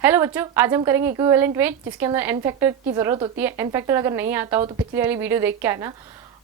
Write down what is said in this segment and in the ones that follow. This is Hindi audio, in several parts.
हेलो बच्चों, आज हम करेंगे इक्विवेलेंट वेट जिसके अंदर एन फैक्टर की ज़रूरत होती है। एन फैक्टर अगर नहीं आता हो तो पिछली वाली वीडियो देख के आना,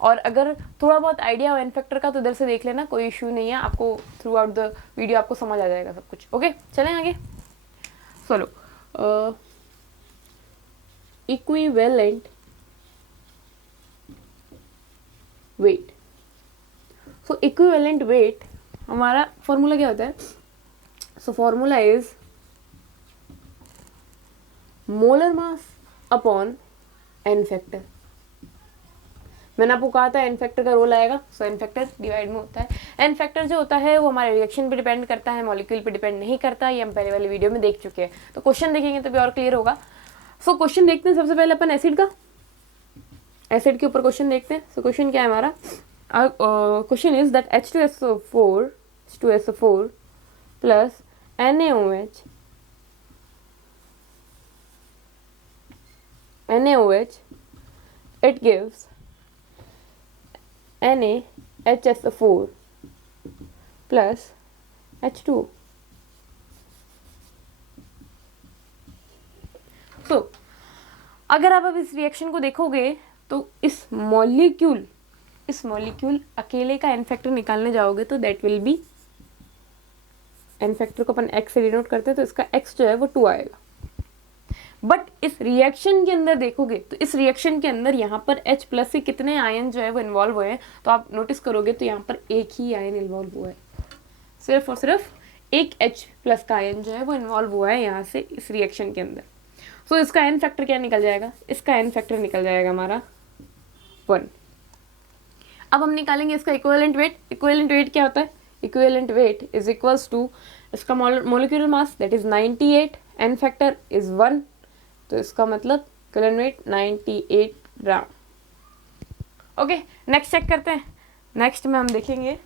और अगर थोड़ा बहुत आइडिया हो एन फैक्टर का तो इधर से देख लेना, कोई इशू नहीं है। आपको थ्रू आउट द वीडियो आपको समझ आ जाएगा सब कुछ। ओके, चलें आगे। चलो, equivalent weight. So equivalent weight हमारा फॉर्मूला क्या होता है? So formula is molar mass upon N factor. मैंने आपको कहा था एन फैक्टर का रोल आएगा। सो एन फैक्टर डिवाइड में होता है। एन फैक्टर जो होता है वो हमारे रिएक्शन पे डिपेंड करता है, मॉलिक्यूल पे डिपेंड नहीं करता। ये हम पहले वाली वीडियो में देख चुके हैं, तो क्वेश्चन देखेंगे तो भी और क्लियर होगा। सो क्वेश्चन देखते हैं। सबसे पहले अपन एसिड का, एसिड के ऊपर क्वेश्चन देखते हैं। सो क्वेश्चन क्या है हमारा? Question is that H2SO4 plus NaOH, it gives NaHSO4 plus H2O. तो अगर आप अब इस रिएक्शन को देखोगे तो इस मॉलिक्यूल अकेले का एन फैक्टर निकालने जाओगे तो that will be, N factor को अपन एक्स से डिनोट करते हैं तो इसका एक्स जो है वो 2 आएगा। बट इस रिएक्शन के अंदर देखोगे तो इस रिएक्शन के अंदर यहाँ पर H प्लस से कितने आयन जो है वो इन्वॉल्व हुए हैं, तो आप नोटिस करोगे तो यहाँ पर एक ही आयन इन्वॉल्व हुआ है। सिर्फ और सिर्फ एक H प्लस का आयन जो है वो इन्वॉल्व हुआ है यहाँ से इस रिएक्शन के अंदर। सो इसका एन फैक्टर क्या निकल जाएगा? इसका एन फैक्टर निकल जाएगा हमारा 1। अब हम निकालेंगे इसका इक्विवेलेंट वेट। इक्विवेलेंट वेट क्या होता है? Equivalent weight is equals to इसका molecular mass that is 98, N factor is 1, तो इसका मतलब equivalent weight 98 gram. Okay, next check करते हैं। नेक्स्ट में हम देखेंगे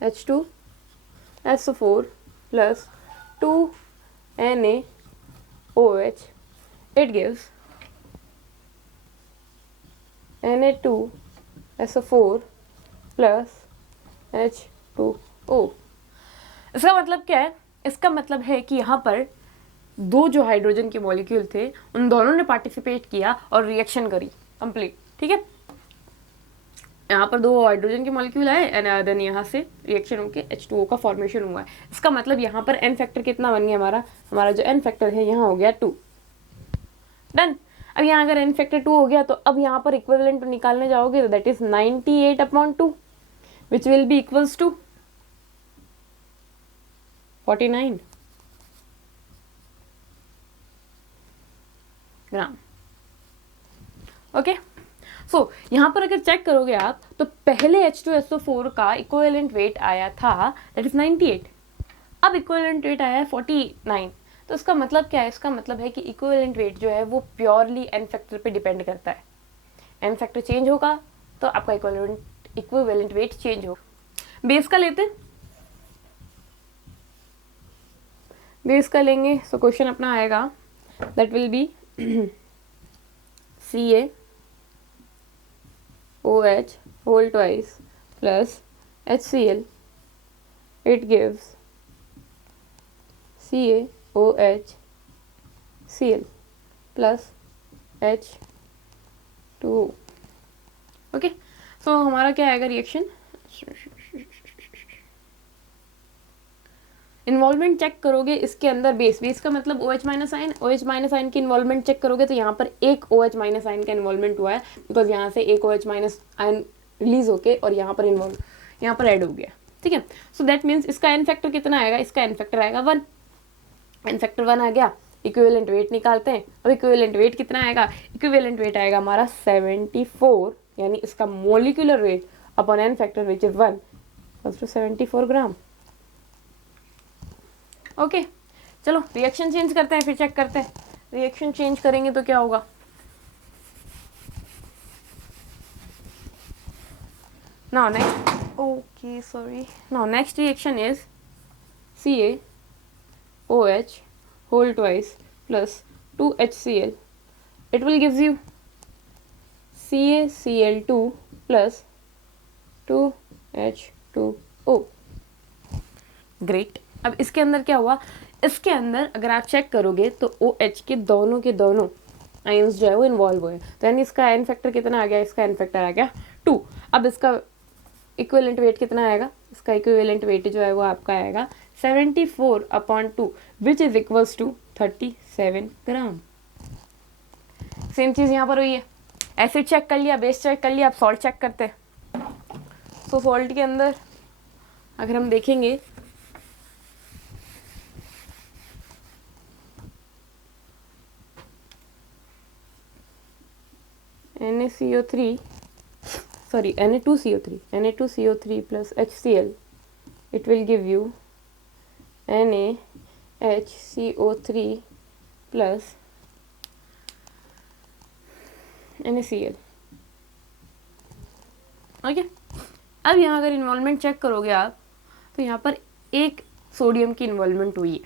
H2SO4 plus 2 NaOH, it gives Na2SO4 plus H2O। इसका मतलब क्या है? इसका मतलब है कि यहाँ पर दो जो हाइड्रोजन के मॉलिक्यूल थे उन दोनों ने पार्टिसिपेट किया और रिएक्शन करी कंप्लीट। ठीक है, यहाँ पर दो हाइड्रोजन के मॉलिक्यूल आए एंड देन यहाँ से रिएक्शन होकर H2O का फॉर्मेशन हुआ है। इसका मतलब यहाँ पर एन फैक्टर कितना बन गया हमारा जो एन फैक्टर है यहाँ हो गया 2। डन। अब यहाँ अगर एन फैक्टर 2 हो गया तो अब यहाँ पर इक्विवेलेंट निकालने जाओगे तो that is 98/2 which will be equals to 49 gram. Okay, so यहाँ पर अगर चेक करोगे आप तो पहले H2SO4 का इक्विवेलेंट वेट आया था दैट इज 98, अब इक्विवेलेंट वेट आया है 49। तो इसका मतलब क्या है? इसका मतलब है कि इक्विवेलेंट वेट जो है वो प्योरली एन फैक्टर पे डिपेंड करता है। एन फैक्टर चेंज होगा तो आपका इक्विवेलेंट वेट चेंज होगा। बेस का लेते हैं, बेस का लेंगे। सो क्वेश्चन अपना आएगा that will B CaOH whole twice plus HCl, it gives CaOH Cl plus H2O। Okay, so हमारा क्या आएगा रिएक्शन? इन्वॉल्वमेंट चेक करोगे इसके अंदर बेस का मतलब OH minus ion, OH minus ion की इन्वॉल्वमेंट चेक करोगे तो यहाँ पर एक OH माइनस आयन का इन्वॉल्वमेंट हुआ है, बिकॉज यहाँ से एक OH माइनस आयन रिलीज होके और यहाँ पर ऐड हो गया। ठीक है, सो दैट मीन्स इसका एन फैक्टर कितना आएगा? इसका एन फैक्टर आएगा 1। एन फैक्टर 1 आ गया। इक्विवेलेंट वेट निकालते हैं। अब इक्विवेलेंट वेट कितना आएगा? इक्विवेलेंट वेट आएगा हमारा 74, यानी इसका molecular weight upon N factor which is 1 = 74 gram. Okay, चलो रिएक्शन चेंज करते हैं, फिर चेक करते हैं। रिएक्शन चेंज करेंगे तो क्या होगा? Now next reaction is CaOH whole twice plus 2HCl it will gives you CaCl2 plus 2H2O. Great. अब इसके अंदर क्या हुआ, इसके अंदर अगर आप चेक करोगे तो OH के दोनों आयंस जो है वो इन्वॉल्व हुए, तो यानी इसका एन फैक्टर कितना आ गया, इसका एन फैक्टर आ गया 2. अब इसका इक्विवेलेंट वेट कितना आएगा, इसका इक्विवेलेंट वेट जो है वो आपका आएगा 74/2 which is equals to 37 gram. Same चीज यहाँ पर हुई है. एसिड चेक कर लिया, बेस चेक कर लिया, अब सॉल्ट चेक करते हैं. तो सॉल्ट के अंदर अगर हम देखेंगे Na2CO3 plus HCl, it will give you NaHCO3 plus NaCl. Okay. अब यहाँ अगर इन्वॉल्वमेंट चेक करोगे आप तो यहाँ पर एक सोडियम की इन्वॉल्वमेंट हुई है,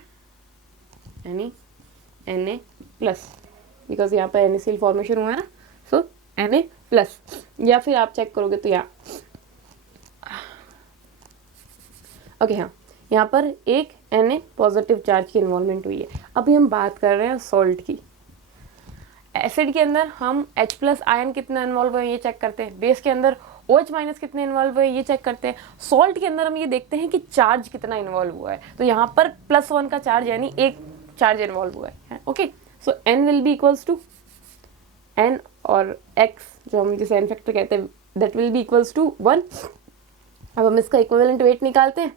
यानी Na प्लस, बिकॉज यहाँ पर NaCl फॉर्मेशन हुआ है ना, सो Na प्लस. या फिर आप चेक करोगे तो यहाँ ओके हाँ, यहाँ पर एक Na पॉजिटिव चार्ज की इन्वॉल्वमेंट हुई है. अभी हम बात कर रहे हैं सॉल्ट की. एसिड के अंदर हम H प्लस आयन कितना इन्वॉल्व हुए ये चेक करते हैं, बेस के अंदर OH माइनस कितने इन्वॉल्व हुए ये चेक करते हैं, सॉल्ट के अंदर हम ये देखते हैं कि चार्ज कितना इन्वॉल्व हुआ है. तो यहाँ पर +1 का चार्ज यानी एक चार्ज इन्वॉल्व हुआ है. Okay, so N will be equals to N और X जो हम जिसे N फैक्टर कहते हैं that will be equals to 1. अब हम इसका इक्विवेलेंट वेट निकालते हैं.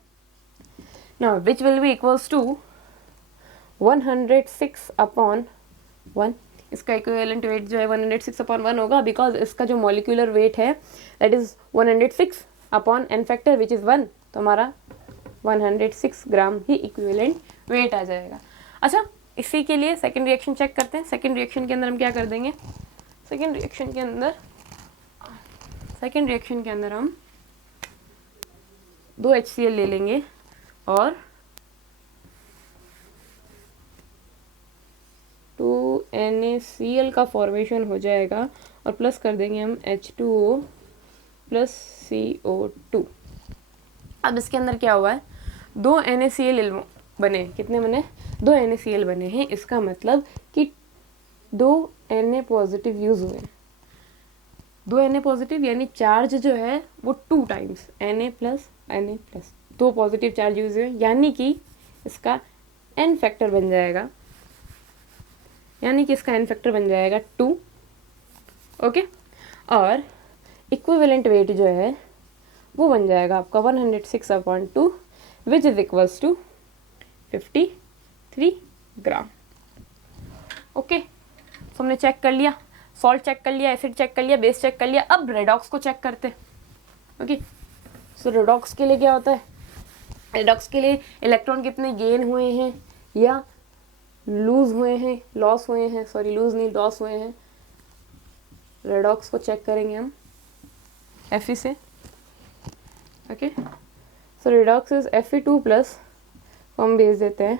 Now which will be equals to 106/1. इसका इक्विवेलेंट वेट जो है 106/1 होगा, बिकॉज इसका जो मॉलिक्यूलर वेट है that is 106/n factor which is 1. तो हमारा 106 ग्राम ही इक्विवेलेंट वेट आ जाएगा. अच्छा, इसी के लिए सेकेंड रिएक्शन चेक करते हैं. सेकेंड रिएक्शन के अंदर हम क्या कर देंगे, सेकेंड रिएक्शन के अंदर हम 2 HCl ले लेंगे और 2 NaCl का फॉर्मेशन हो जाएगा और प्लस कर देंगे हम H2O प्लस CO2. अब इसके अंदर क्या हुआ है, 2 NaCl बने, कितने बने, 2 NaCl बने हैं. इसका मतलब कि 2 Na पॉजिटिव यूज हुए. 2 Na पॉजिटिव यानी चार्ज जो है वो 2 times Na plus 2 positive charge use हुए, यानी कि इसका N फैक्टर बन जाएगा, 2. ओके, और इक्विवेलेंट वेट जो है वो बन जाएगा आपका 106/2 which is equals to 53 gram. Okay, तो हमने चेक कर लिया, सॉल्ट चेक कर लिया, एसिड चेक कर लिया, बेस चेक कर लिया. अब रेडॉक्स को चेक करते हैं. ओके, सो रेडॉक्स के लिए क्या होता है, रेडॉक्स के लिए इलेक्ट्रॉन कितने गेन हुए हैं या लॉस हुए हैं, लॉस हुए हैं. रेडॉक्स को चेक करेंगे हम Fe से. Okay, so redox is Fe2 plus, हम भेज देते हैं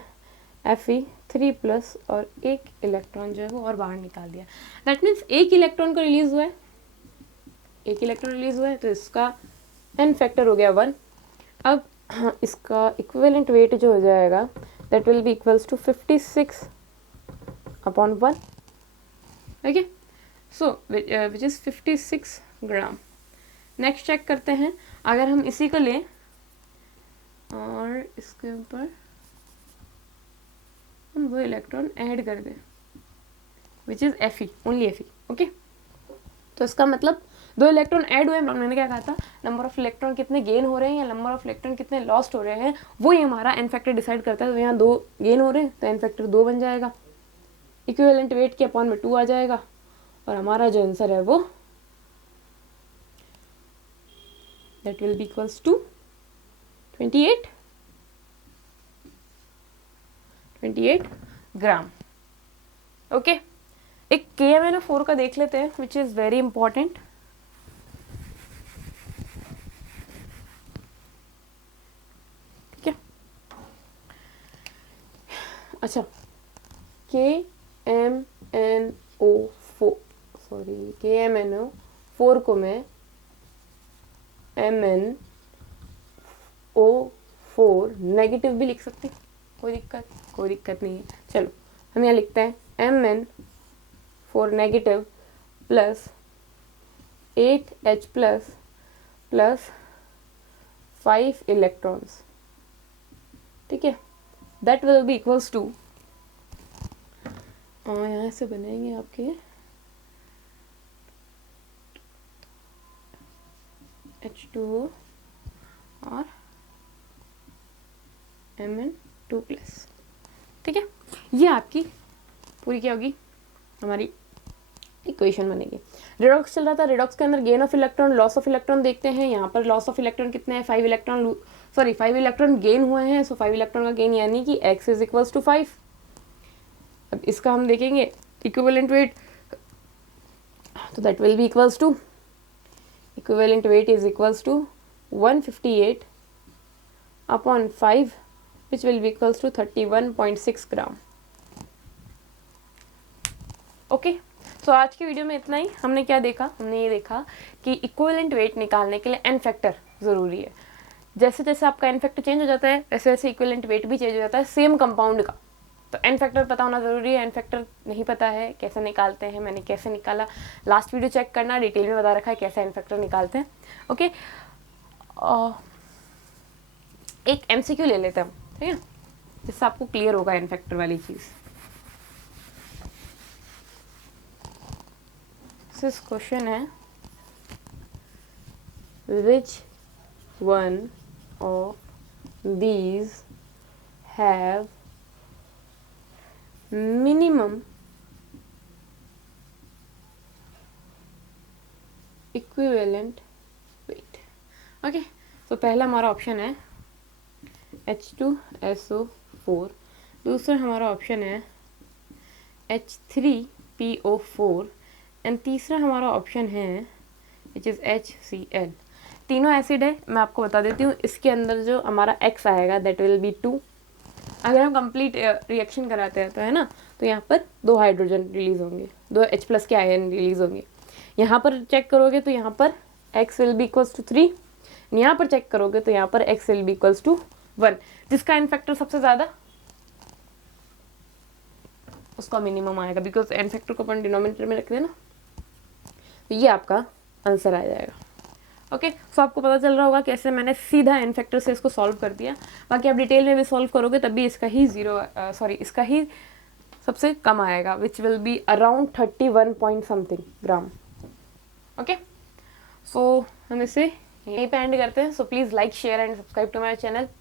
Fe3 प्लस और एक इलेक्ट्रॉन जो है वो और बाहर निकाल दिया. दैट मीन्स एक इलेक्ट्रॉन को रिलीज हुआ है, तो इसका N फैक्टर हो गया 1. अब इसका इक्विवेलेंट वेट जो हो जाएगा that will be equals to 56/1. Okay, so which is 56 gram. Next check करते हैं, अगर हम इसी को लें और इसके ऊपर हम वो इलेक्ट्रॉन ऐड कर दें which is Fe, only Fe. Okay, तो इसका मतलब 2 इलेक्ट्रॉन ऐड हुए. मैंने क्या कहा था, नंबर ऑफ इलेक्ट्रॉन कितने गेन हो रहे हैं या नंबर ऑफ इलेक्ट्रॉन कितने लॉस्ट हो रहे हैं वो ही हमारा एन फैक्टर डिसाइड करता है. तो यहाँ 2 गेन हो रहे हैं तो एन फैक्टर 2 बन जाएगा, इक्विवेलेंट वेट के अपॉन में 2 आ जाएगा और हमारा जो आंसर है वो that will be equals to 28 gram. Okay, एक KMnO4 का देख लेते हैं विच इज वेरी इंपॉर्टेंट. ठीक है, अच्छा, KMnO4 KMnO4 को मैं MnO4 नेगेटिव भी लिख सकते हैं, कोई दिक्कत नहीं है। चलो हम यहाँ लिखते हैं Mn4 negative plus 8H plus 5 electrons, ठीक है, that will be equals to, और यहाँ से बनेंगे आपके H2O और Mn2 प्लस, ठीक है। ये आपकी पूरी क्या होगी, हमारी इक्वेशन बनेगी। रिडॉक्स चल रहा था, रिडॉक्स के अंदर gain of electron, loss of electron देखते हैं। यहाँ पर लॉस ऑफ इलेक्ट्रॉन कितने हैं, 5 इलेक्ट्रॉन गेन हुए हैं, सो 5 इलेक्ट्रॉन का गेन यानी कि x इज इक्वल्स टू 5। अब इसका हम देखेंगे इक्विवेलेंट वेट, तो that will be equals to, equivalent weight is equals to 158 upon 5 which will be equals to 31.6 gram. Okay, so आज की वीडियो में इतना ही। हमने क्या देखा, हमने ये देखा कि इक्विवेलेंट वेट निकालने के लिए एन फैक्टर ज़रूरी है। जैसे जैसे आपका एन फैक्टर चेंज हो जाता है वैसे वैसे इक्विवेलेंट वेट भी चेंज हो जाता है सेम कंपाउंड का। तो एन फैक्टर पता होना ज़रूरी है। एन फैक्टर नहीं पता है कैसे निकालते हैं, मैंने कैसे निकाला, लास्ट वीडियो चेक करना, डिटेल में बता रखा है कैसे एन फैक्टर निकालते हैं। ओके, एक MCQ ले लेते हैं हम, ठीक है, जिससे आपको क्लियर होगा एन फैक्टर वाली चीज़। दिस क्वेश्चन है, which one of these have minimum equivalent weight. Okay, तो पहला हमारा ऑप्शन है H2SO4, दूसरा हमारा ऑप्शन है H3PO4 एंड तीसरा हमारा ऑप्शन है विच इज़ HCl। तीनों एसिड है, मैं आपको बता देती हूँ। इसके अंदर जो हमारा X आएगा दैट विल बी 2। अगर हम कंप्लीट रिएक्शन कराते हैं तो है ना, तो यहाँ पर 2 हाइड्रोजन रिलीज होंगे, 2 H+ के आयन रिलीज होंगे। यहाँ पर चेक करोगे तो यहाँ पर X will be equals to 3, यहाँ पर चेक करोगे तो यहाँ पर X will be equals to 1। जिसका एन फैक्टर सबसे ज़्यादा उसका मिनिमम आएगा, बिकॉज एन फैक्टर को अपन डिनोमिनेटर में रखते हैं ना, तो ये आपका आंसर आ जाएगा। ओके, सो आपको पता चल रहा होगा कैसे मैंने सीधा एन फैक्टर से इसको सॉल्व कर दिया। बाकी आप डिटेल में भी सॉल्व करोगे तब भी इसका ही इसका ही सबसे कम आएगा, which will be around 31 point something gram. Okay, so हम इसे यहीं पे एंड करते हैं। So please like, share and subscribe to my channel.